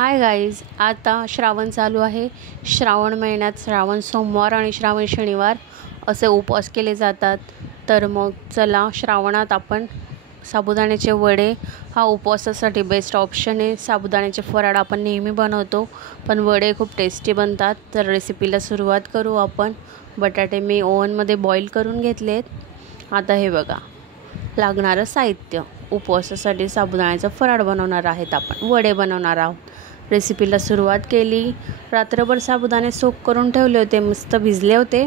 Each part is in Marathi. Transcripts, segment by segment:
हाय गाईज, आता श्रावण चालू आहे। श्रावण महिन्यात श्रावण सोमवार आणि श्रावण शनिवार असे उपवास केले जातात। तर मग चला, श्रावणात आपण साबुदाण्याचे वडे हा उपवासासाठी बेस्ट ऑप्शन आहे। साबुदाण्याचे फराळ आपण नेहमी बनवतो, पण वडे खूप टेस्टी बनतात। तर रेसिपीला सुरुवात करू आपण। बटाटे मी ओव्हनमध्ये बॉईल करून घेतलेत। आता हे बघा, लागणारं साहित्य, उपवासासाठी साबुदाण्याचा फराळ बनवणार आहेत, आपण वडे बनवणार आहोत। रेसिपीला सुरुवात केली। रात्रभर साबुदाणे सोक करून ठेवले होते, मस्त भिजले होते।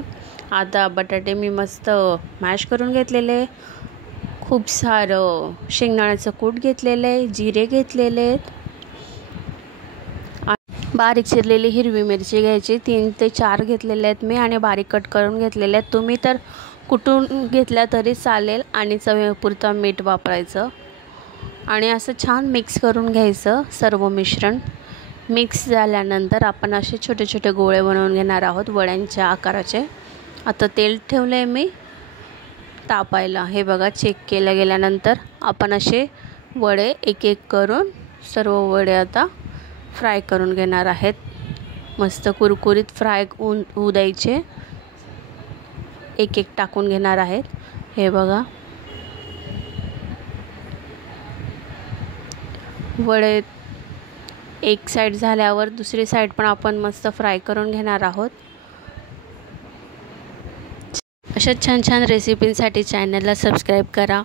आता बटाटे मी मस्त मॅश करून घेतलेले, खूप सारं शेंगदाण्याचं कूट घेतलेले, जिरे घेतलेले, बारीक चिरलेली हिरवी मिरची घ्यायची, 3 ते 4 घेतलेले आहेत मी आणि बारीक कट करून घेतलेले आहेत। तुम्ही तर कुटून घेतल्या तरी चालेल आणि चवीपुरता मीठ वापरायचं आणि असं छान मिक्स करून घ्यायचं सर्व मिश्रण। मिक्स झाल्यानंतर आपण असे छोटे छोटे गोळे बनवून घेणार आहोत वड्यांच्या आकाराचे। आता तेल ठेवले मी तापायला। हे बघा, चेक केलं गेल्यानंतर आपण असे वडे एक एक करून सर्व वडे आता फ्राय करून घेणार आहेत। मस्त कुरकुरीत फ्राय होऊ द्यायचे, एक एक टाकून घेणार आहेत। हे बघा, वडे एक साइड झाल्यावर दुसरी साइड पण आपण मस्त फ्राय करून घेणार आहोत। अशा छान छान रेसिपींसाठी चॅनलला सबस्क्राईब करा।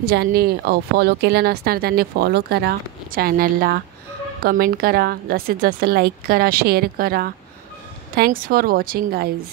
ज्यांनी फॉलो केलं नसणार त्यांनी फॉलो करा चॅनलला, कमेंट करा, जास्तीत जास्त लाईक करा, शेअर करा। Thanks for watching guys.